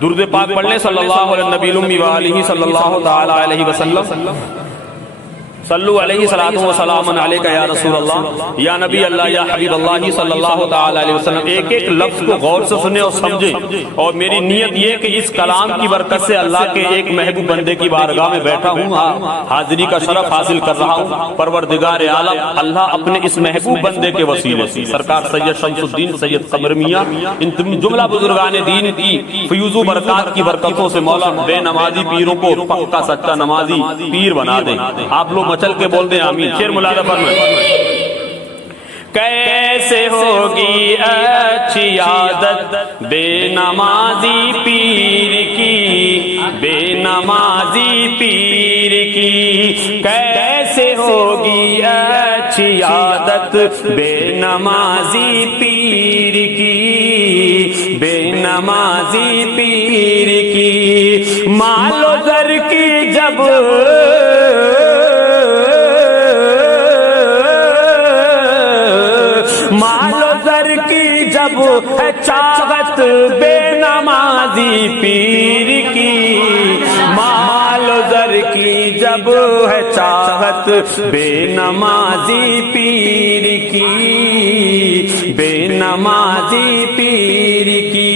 درود پاک پڑھ لیں صلی اللہ علیہ نبی المی وآلہ صلی اللہ تعالی علیہ وسلم. صلو علیہ الصلوۃ والسلام علیک یا رسول اللہ یا نبی اللہ یا حبیب اللہ صلی اللہ تعالی علیہ وسلم. ایک ایک لفظ کو غور سے سنیں اور سمجھیں، اور میری نیت یہ کہ اس کلام کی برکت سے اللہ کے ایک محبوب بندے کی بارگاہ میں بیٹھا ہوں، حاضری کا شرف حاصل کر رہا ہوں. پروردگار عالم اللہ اپنے اس محبوب بندے کے وسیلے سے سرکار سید شمس الدین سید قمر میاں ان جملہ بزرگان دین کی فیوز و برکات کی برکتوں سے مولا بے نمازی پیروں کو پکا سچا نمازی پیر بنا دے. آپ لوگ مچل کے بول دیں آمین. شیر ملادہ فرمائیں. کیسے ہوگی اچھی عادت بے نمازی پیر کی، بے نمازی پیر کی. کیسے ہوگی اچھی عادت بے نمازی پیر کی، بے نمازی پیر کی. مال و زر کی جب جب ہے چاہت بے نمازی پیر کی، مال و زر کی جب ہے چاہت بے نمازی پیر کی، بے نمازی پیر کی.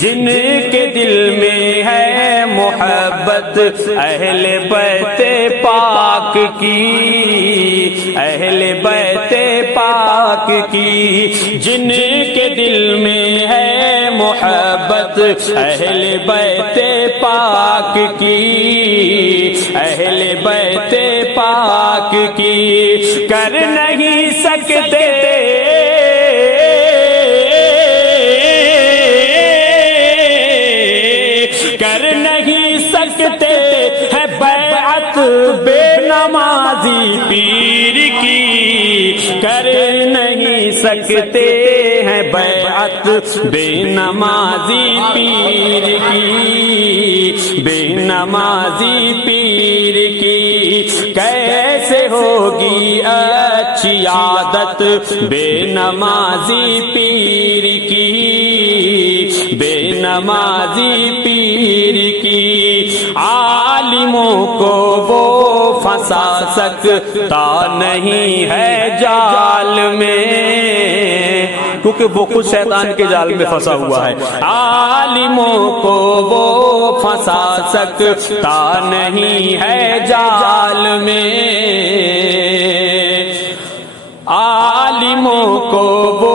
جن کے دل میں ہے محبت اہل بیت پاک کی، اہل بیت پاک کی. جن کے دل میں ہے محبت اہل بیت پاک کی، اہل بیت پاک کی. کر نہیں سکتے ہے بیعت بے نمازی پیر کی. کر نہیں سکتے ہیں بیعت بے نمازی پیر کی، بے نمازی پیر کی. کیسے ہوگی اچھی عادت بے نمازی پیر کی، بے نمازی پیر کی. عالموں کو وہ پھنسا سکتا نہیں ہے جال میں، کیونکہ وہ خود شیطان کے جال میں پھنسا ہوا ہے. عالموں کو وہ پھنسا سکتا نہیں ہے جال میں، عالموں کو وہ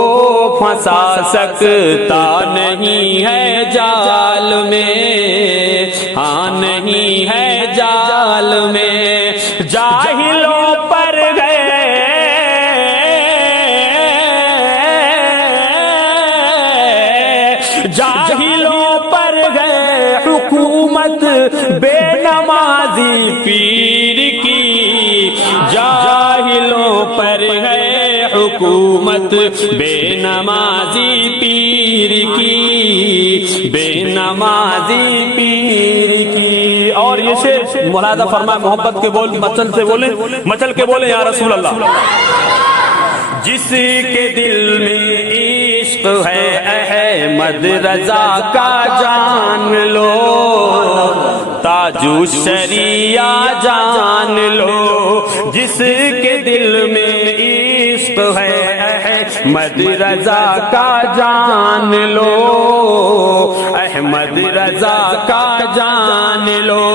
پھنسا سکتا نہیں ہے جال میں، ہاں نہیں ہے جال میں. جاہلوں پر گئے جاہلوں پر گئے حکومت بے نمازی پیر کی. جاہلوں پر ہے حکومت بے نمازی پیر کی، بے نمازی پیر کی. اور یہ شعر ملادہ فرمائے محبت کے بول مچل سے بولیں، مچل کے بولیں یا رسول اللہ. جس کے دل میں عشق ہے احمد رضا کا جان لو، تاج الشریعہ جان لو. جس کے دل میں عشق ہے احمد رضا کا جان لو، احمد رضا کا جان لو.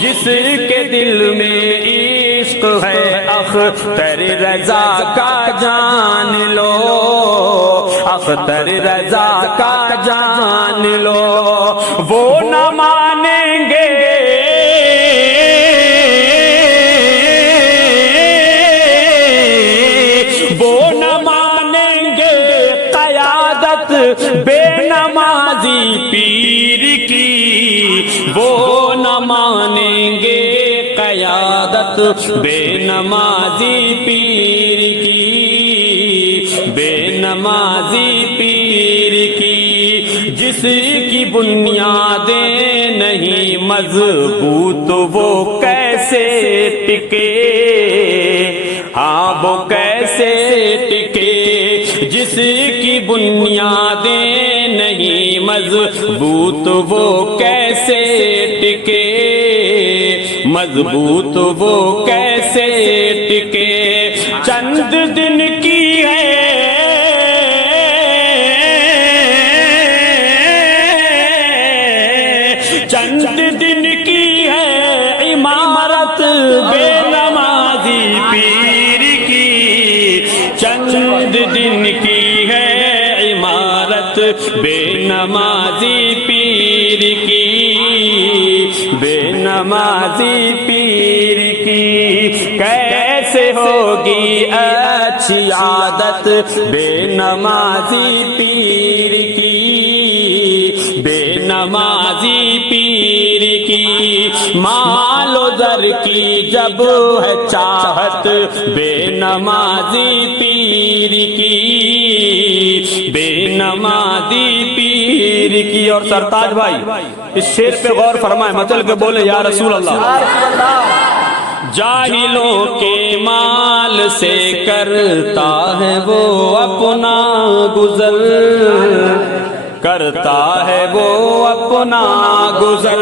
جس کے دل میں عشق ہے اختر رضا کا جان لو، اختر رضا کا جان لو. وہ نہ مانیں گے بے نمازی پیر کی، وہ نہ مانیں گے قیادت بے نمازی پیر کی، بے نمازی پیر کی. جس کی بنیادیں نہیں مضبوط وہ کیسے ٹکے، ہاں وہ کیسے ٹکے. جس کی بنیادیں نہیں مضبوط وہ کیسے ٹکے، مضبوط وہ کیسے ٹکے، چند دن کی ہے چند دن کی ہے عمارت بے نمازی پیر کی، چند دن کی ہے عمارت بے نمازی پیر کی، بے نمازی پیر کی، کیسے ہوگی اچھی عادت بے نمازی پیر کی، بے نمازی پیر کی، مال و زر کی جب ہے چاہت بے نمازی پیر کی، بے نمازی پیر کی۔ اور سرتاج بھائی اس شعر پہ غور فرمائے، مچل کے بولے یا رسول اللہ۔ جاہلوں کے مال سے کرتا ہے وہ اپنا گزر، کرتا ہے وہ اپنا گزر،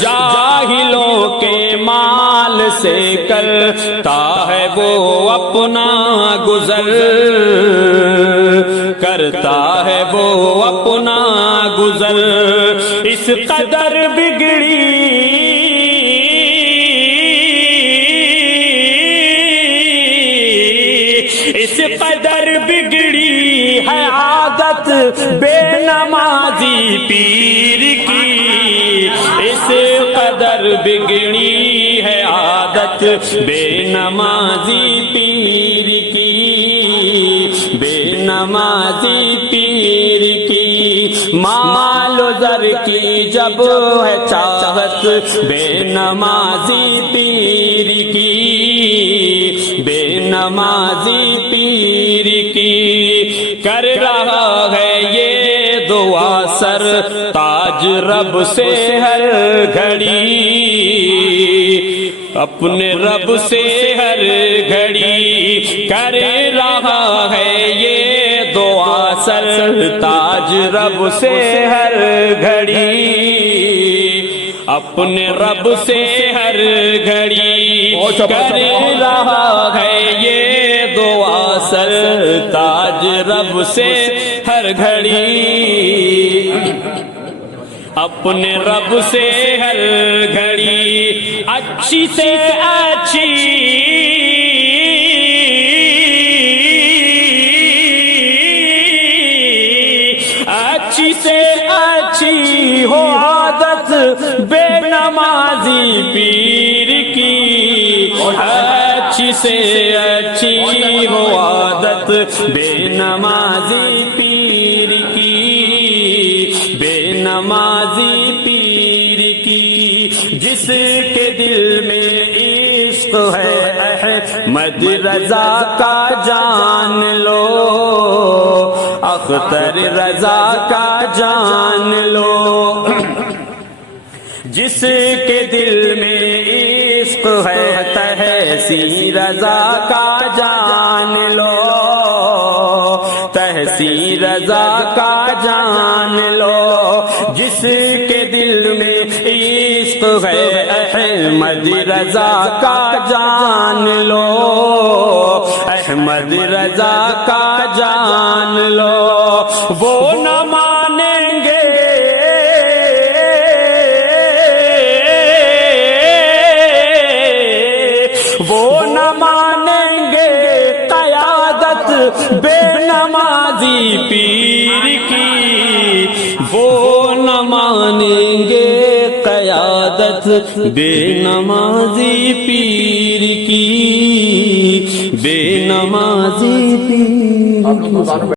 جاہلوں کے مال سے کرتا ہے وہ اپنا گزر، کرتا ہے وہ اپنا گزر، اس قدر بگڑی اس قدر بگڑی ہے عادت بے نمازی پیر کی، اس قدر بگڑی ہے عادت بے نمازی پیر کی، بے نمازی پیر کی، مال و زر کی جب ہے چاہت بے نمازی پیر کی، بے نمازی پیر کی، کر رہا ہے یہ دعا سر تاج رب سے ہر گھڑی، اپنے رب سے ہر گھڑی، کر رہا ہے یہ دعا سر تاج رب سے ہر گھڑی، اپنے رب سے ہر گھڑی، کر رہا ہے یہ دعا سر تاج رب سے ہر گھڑی، اپنے رب سے ہر گھڑی، اچھی سے اچھی اچھی سے اچھی ہو عادت بے نمازی پیر کی، اچھی سے اچھی ہو عادت بے نمازی پیر کی، بے نمازی پیر کی، جس کے دل میں عشق ہے احمد رضا کا جان لو، اختر رضا کا جان لو، جس کے دل میں عشق ہے تحسین رضا کا جان لو، تحسین رضا کا جان لو، جس کے دل میں عشق ہے احمد رضا کا جان لو، احمد رضا کا جان لو، وہ نہ مانیں گے وہ نہ مانیں گے قیادت بے نمازی پیر کی، وہ نہ مانیں گے قیادت بے نمازی پیر کی، بے نمازی پیر کی۔